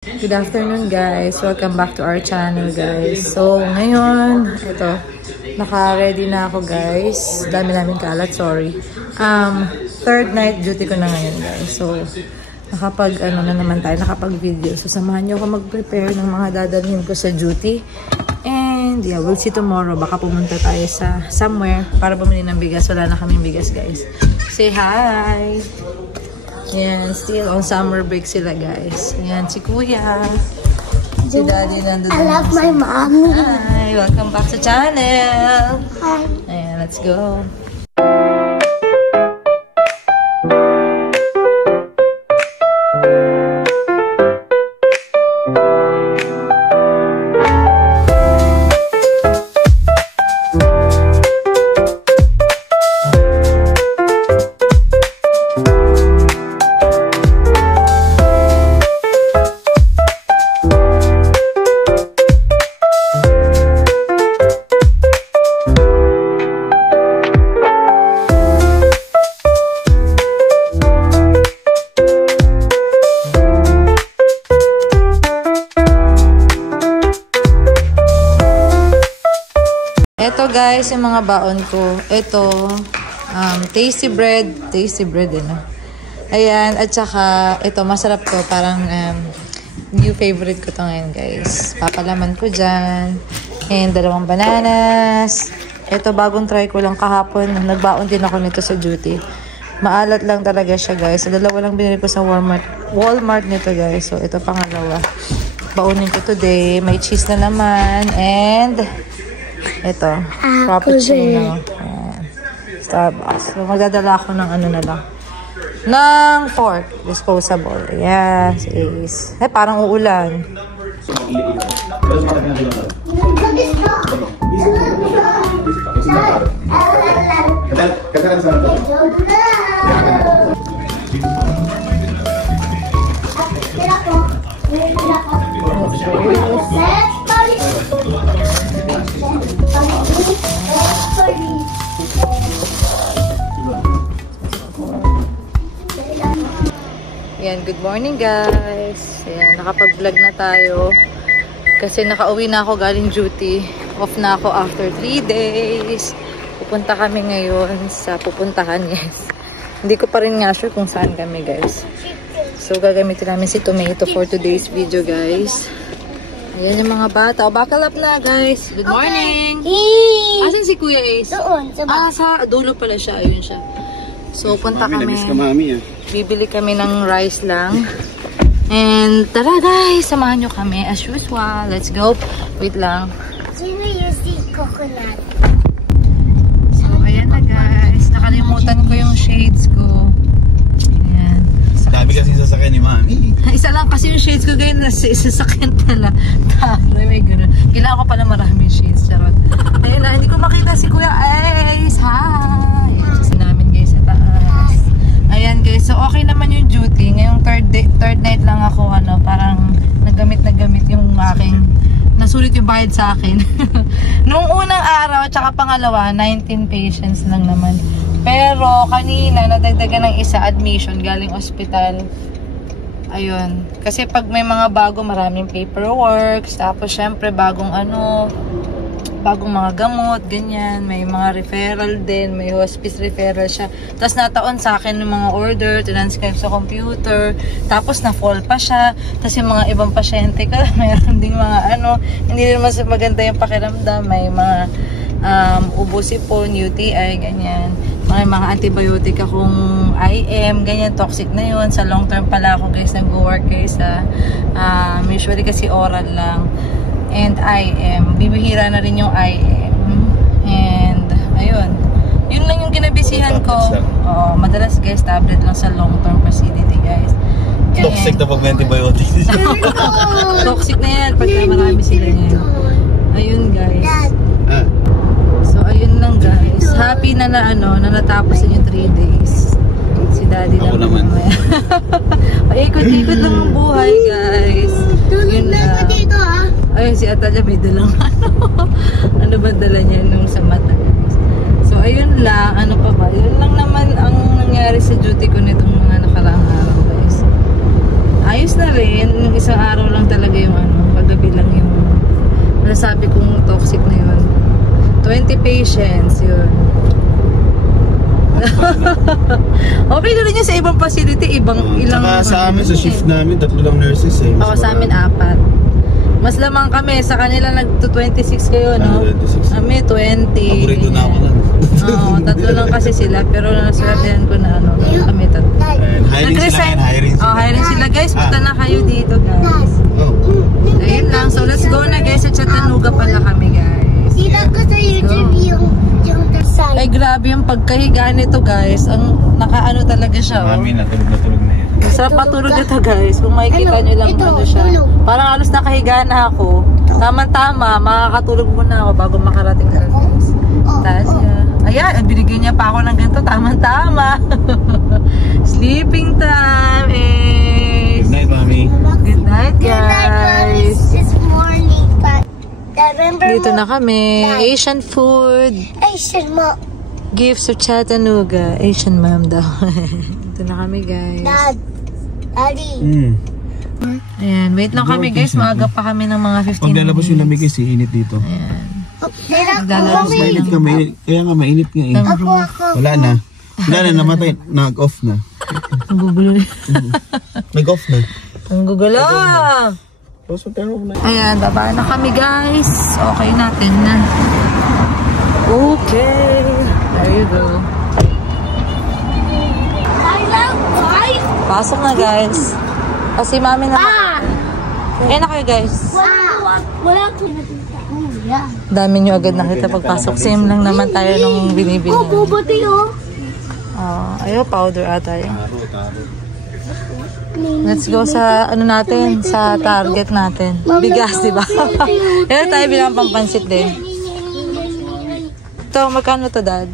Good afternoon guys, welcome back to our channel guys. So ngayon, ito, naka-ready na ako guys. Dami namin kalat, sorry. Third night duty ko na ngayon guys. So nakapag na naman tayo, nakapag-video. So samahan niyo ako mag-prepare ng mga dadalhin ko sa duty. And yeah, we'll see tomorrow. Baka pumunta tayo sa somewhere para bumili ng bigas. Wala na kaming bigas guys. Say hi! Ayan, still on summer break sila guys. Ayan, si Kuya. Si Daddy nandun. I love my mom. Hi, welcome back sa channel. Hi. Ayan, let's go. Ito guys, yung mga baon ko. Ito, tasty bread Ayan, at saka, ito, masarap to. Parang new favorite ko to ngayon guys. Papalaman ko dyan. And 2 bananas. Ito, bagong try ko lang kahapon. Nagbaon din ako nito sa duty. Maalat lang talaga siya guys. So, 2 lang binili ko sa Walmart nito guys. So, ito pangalawa. Baunin ko today. May cheese na naman. And ito, frappuccino. Ayan. Starbucks. So, magdadala ako ng ano na lang. Ng fork. Disposable. Ayan. Sis. Eh, parang uulan. Ayan, good morning guys. Ayan, nakapag-vlog na tayo. Kasi nakauwi na ako galing duty. Off na ako after 3 days. Pupunta kami ngayon sa pupuntahan, yes. Hindi ko pa rin nga sure kung saan kami guys. So, gagamitin namin si Tomato for today's video guys. Ayan yung mga bata. O, buckle up na guys. Good morning! Okay. Asan si Kuya Ace? Doon, sa dulo pala siya. Ayun siya. So, punta kami. Namiss ka, mami, Bibili kami ng rice lang. And, tara guys, samahan nyo kami as usual. Let's go. Wait lang. Sino yung si coconut? So, ayan na guys. Nakalimutan ko yung shades ko. Ayan. Dami kasi sasakyan ni mami. Isa lang kasi yung shades ko ngayon nasa isasakyan pala. Taray, may gano'n. Kailangan ko pala maraming shades. Charot. Ayun na, hindi ko makita si Kuya Ace. Hi! Ayan, kasi namin guys sa taas. Ayan guys, so okay naman yung duty. Ngayong third night lang ako, parang nagamit yung aking, nasulit yung bayad sa akin. Nung unang araw, tsaka pangalawa, 19 patients lang naman. Pero kanina, nadagdagan ng isa admission galing ospital. Ayun. Kasi pag may mga bago, maraming paperwork. Tapos syempre, bagong mga gamot, ganyan. May mga referral din. May hospice referral siya. Tapos nataon sa akin ng mga order, tinanscribe sa computer. Tapos na-fall pa siya. Tapos yung mga ibang pasyente ka, mayroon ding mga hindi rin mas maganda yung pakiramdam. May mga ubo sipon, UTI, ganyan. May mga antibiotic akong IM, ganyan, toxic na yun. Sa long term pala ako guys, nag-work guys sa usually kasi oral lang. And IM, bibihira na rin yung IM. And ayun, yun lang yung kinabisihan ko. Madalas guys, tablet lang sa long term facility guys. And Toxic na pag may antibiotics. toxic na yan pagka marami sila yan. Ayun guys. So ayun lang guys. Happy na natapos yung 3 days. Si Daddy ako lang. Ikot-ikot lang ang buhay guys. Yun lang. Ayun, si Atalia may dalang ano ba dala niya nung sa mata guys. So ayun lang, yun lang naman ang nangyari sa duty ko nitong mga nakaraang araw guys. Ayos na rin. Yung isang araw lang talaga yung paggabi lang yung nasabi kong toxic na yun. 20 patients, yun. Okay na rin yun sa ibang facility, ilang... Saka sa amin, sa shift namin, 3 lang nurses eh. Oo, sa amin 4. Mas lamang kami, sa kanila nag-26 kayo, no? 26. Kami 20. Paborito na ako nun. Oo, 3 lang kasi sila, pero naswertehan ko na kami 3. Hiring sila ngayon, hiring sila. Oh, hiring sila guys, punta na kayo dito guys. Oh. Ayun lang, so let's go na guys, sa Chattanooga pala kami guys. Sila ko sa YouTube yung design. Ay grabe yung pagkahiga nito guys, ang nakaano talaga siya. Oh. Mami, natulog na yun. Sarap matulog ito guys, kung makikita nyo lang ano siya. Parang halos nakahiga na ako. Tama-tama, makakatulog muna ako bago makarating ka guys. Taas niya. Ayan, binigyan niya pa ako ng ganito, tama-tama. Sleeping time is... Good night, Mami. Good night guys. This morning, but remember Dito na kami, Asian food. Asian mo. Gifts of Chattanooga, Asian ma'am daw. Dito na kami guys. Daddy. Ayan, wait lang kami guys, maaga pa kami ng mga 15 Pag lalabas yung minutes. lamig kasi init dito. Ayan. Naglalabas Mainit ka, kaya nga mainit nga eh. Wala na. Wala na, namatay. Nag-off na. Ang gugulo rin. Nag-off na. Ang gugulo! Na. Ayan, baba na kami guys. Okay natin na. Okay. There you go. Pasok na guys. Kasi mami na. Ayan na kayo guys. Wala ko nakita. Oh, yeah. Dami nyo agad nakita pagpasok. Same lang naman tayo nung binibili. Bubati oh. Ayaw, powder ata yun. Let's go sa ano natin, sa target natin. Bigas, di ba? Ayan tayo bilang pampansit din. Ito, magkano to, Dad?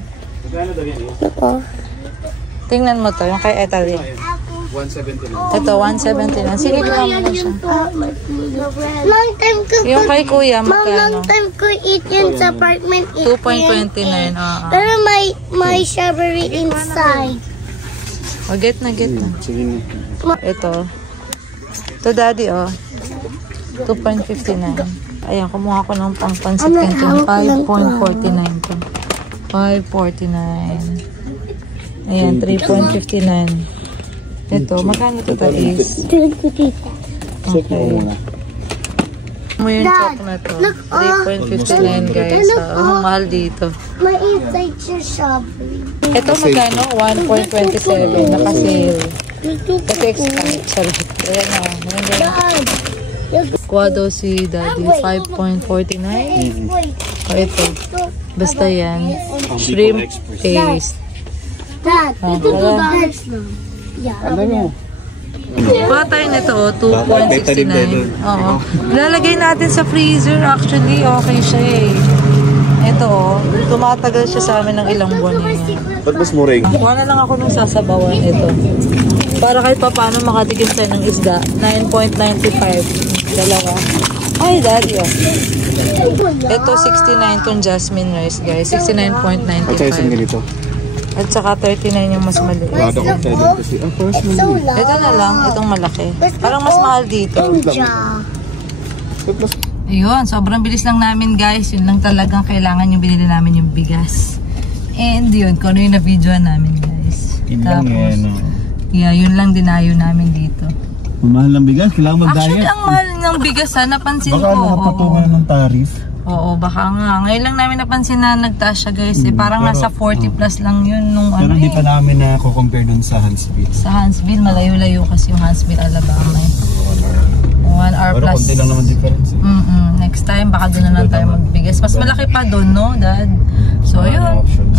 Tingnan mo to, yung kay Etaly. 170 na. Ito, 170 lang. Sige, bilang mo na siya. Long time ko. Yung kay Kuya, Mom, long magkano? time ko eat yun sa apartment. 2.29. Pero may strawberry inside. Oh, get na, get na. Sige na. Ito. Ito, Daddy, oh. 2.59. Ayan, kumuha ko ng pangpansit canton. 5.49 to. 5.49. Ayan, 3.59. Ito, magkano ito is? Tulog ko tita. Check mo muna. Mo yung chop na to. 3.59 guys. Ang mahal dito. May inside your strawberry. Ito magkano? 1.27. Naka-sale. Kasi expand. Sorry. Ayan na. Kuha daw si Daddy. 5.49. O ito. Basta yan. Shrimp paste. Dad, ito to wala. dance na. Yeah. Ano mo? Kuha tayo nito, 2.69. Oo. Ilalagay natin sa freezer. Actually, okay siya eh. Ito, tumatagal siya sa amin ng ilang buwan eh. Ba't mas muring? Kuha na lang ako nung sasabawan ito. Para kahit pa paano makatikim tayo ng isda. 9.95. Dalawa. Ay, Daddy, oh. Ito, 69 tong jasmine rice, guys. 69.95. At saka isang ganito. At saka 39 yung mas maliit. Wala ko tayo kasi. First It's so long. Ito na lang, itong malaki. Parang mas mahal dito. Ja. Ayun, sobrang bilis lang namin guys. Yun lang talagang kailangan yung binili namin yung bigas. And yun, kung ano yung na-videoan namin guys. Tapos, yeah, yun lang dinayo namin dito. Mahal ng bigas, kailangan Actually, mag-diet. ang mahal ng bigas ha, napansin Baka ko. nakapatungan ng tarif. Oo, baka nga. Ngayon lang namin napansin na nagtaas siya guys. Parang pero, nasa 40 plus lang yun nung Pero ano hindi pa namin na compare dun sa Huntsville. Sa Huntsville, malayo-layo kasi yung Huntsville, Alabama eh. 1 hour Pero plus. konti lang naman difference. Next time, baka doon na lang tayo magbigas. Mas malaki pa doon, no, Dad? So, Mga yun. options.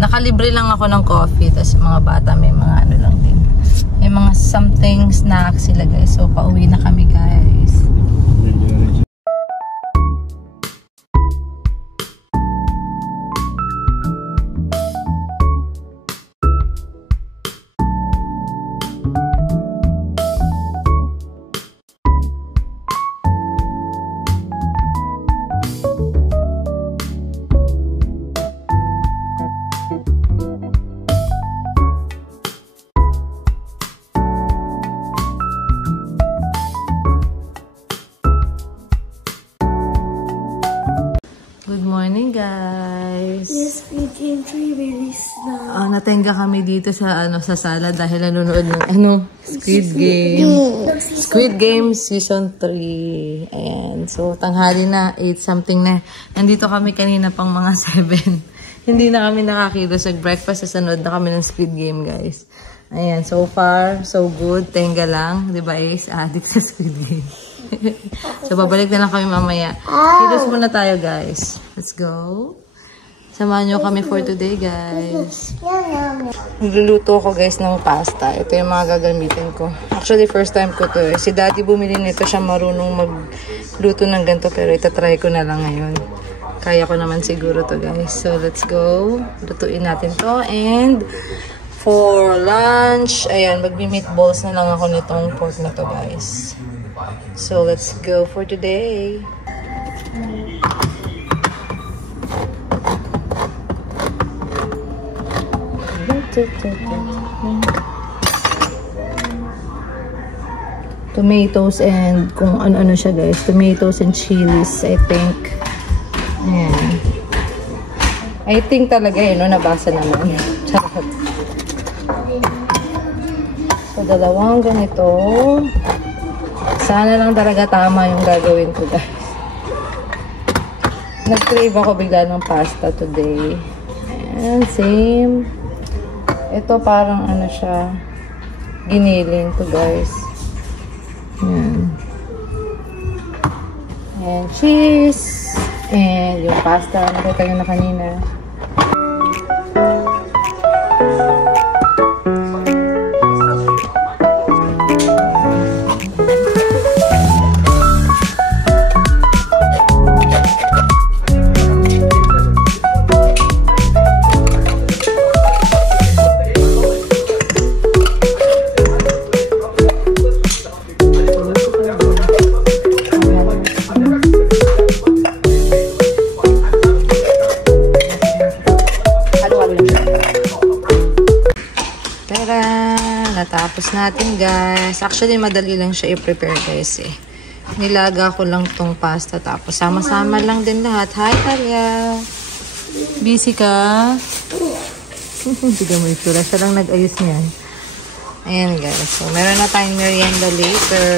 Nakalibre lang ako ng coffee. Tapos mga bata, may mga ano lang din. May mga something snacks sila, guys. So, pauwi na kami, guys. Natenga kami dito sa sa sala dahil nanonood ng Squid Game. Squid Game Season 3. Ayan. So, tanghali na. 8 something na. Nandito kami kanina pang mga 7. Hindi na kami nakakilos sa breakfast. Sasunod na kami ng Squid Game, guys. Ayan. So far, so good. Tenga lang. Diba, Ace? Addict sa Squid Game. So, babalik na lang kami mamaya. Kilos muna tayo, guys. Let's go. Samahan nyo kami for today, guys. Nagluluto ako, guys, ng pasta. Ito yung mga gagamitin ko. Actually, first time ko to. Si Daddy bumili nito. Siya marunong magluto ng ganito. Pero itatry ko na lang ngayon. Kaya ko naman siguro to, guys. So, let's go. Lutuin natin to. And for lunch, ayan, magbi-meatballs na lang ako nitong pork na to, guys. So, let's go for today. Tomatoes and kung ano-ano siya, guys. Tomatoes and chilies, I think. Ayan. I think talaga yun, no? Nabasa naman. Charot. So, dalawang ganito. Sana lang talaga tama yung gagawin ko, guys. Nag-crave ako bigla ng pasta today. Ayan, same. Ito parang ano siya, giniling to, guys. Ayan. And cheese. And yung pasta, nakita nyo na kanina. Natapos natin, guys. Actually, madali lang siya i-prepare, guys, eh. Nilaga ko lang tong pasta. Tapos, sama-sama lang din lahat. Hi, Talia. Busy ka? Hindi ka mo isura. Siya lang nag-ayos niyan. Ayan, guys. So, meron na tayong merienda later.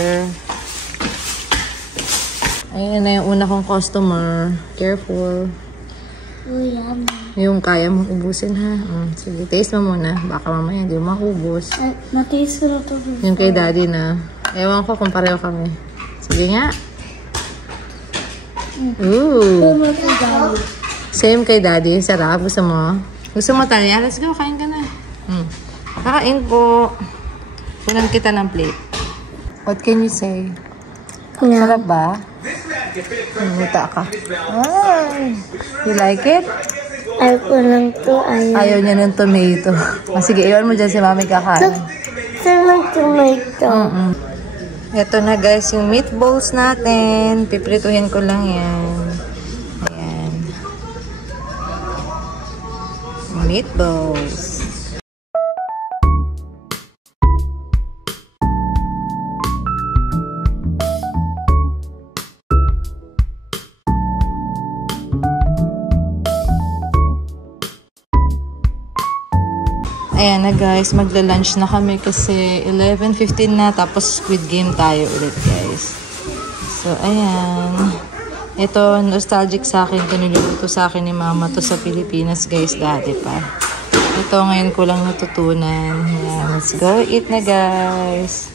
Ayan na yung una kong customer. Careful. Yung kaya mong ubusin, ha? Sige, taste mo muna. Baka mamaya hindi mo makubos. Na-taste ko na to. Yung kay Daddy na. Ewan ko kung pareho kami. Sige nga. Ooh. Same kay Daddy. Sarap. Gusto mo? Gusto mo, Talia? Let's go. Kain ka na. Kakain po. Kunan kita ng plate. What can you say? Sarap ba? Muta ka. Ay. You like it? Ayaw ko lang to. Ayaw niya ng tomato. Sige, iwan mo dyan si Mami kakain. Saan ng tomato? Ito na, guys, yung meatballs natin. Piprituhin ko lang yan. Ayan. Meatballs. Ayan na, guys, magla-lunch na kami kasi 11:15 na, tapos Squid Game tayo ulit, guys. So, ayan. Ito, nostalgic sa akin. Ito niluluto sa akin ni Mama to sa Pilipinas, guys, dati pa. Ito, ngayon ko lang natutunan. Ayan, let's go eat na, guys.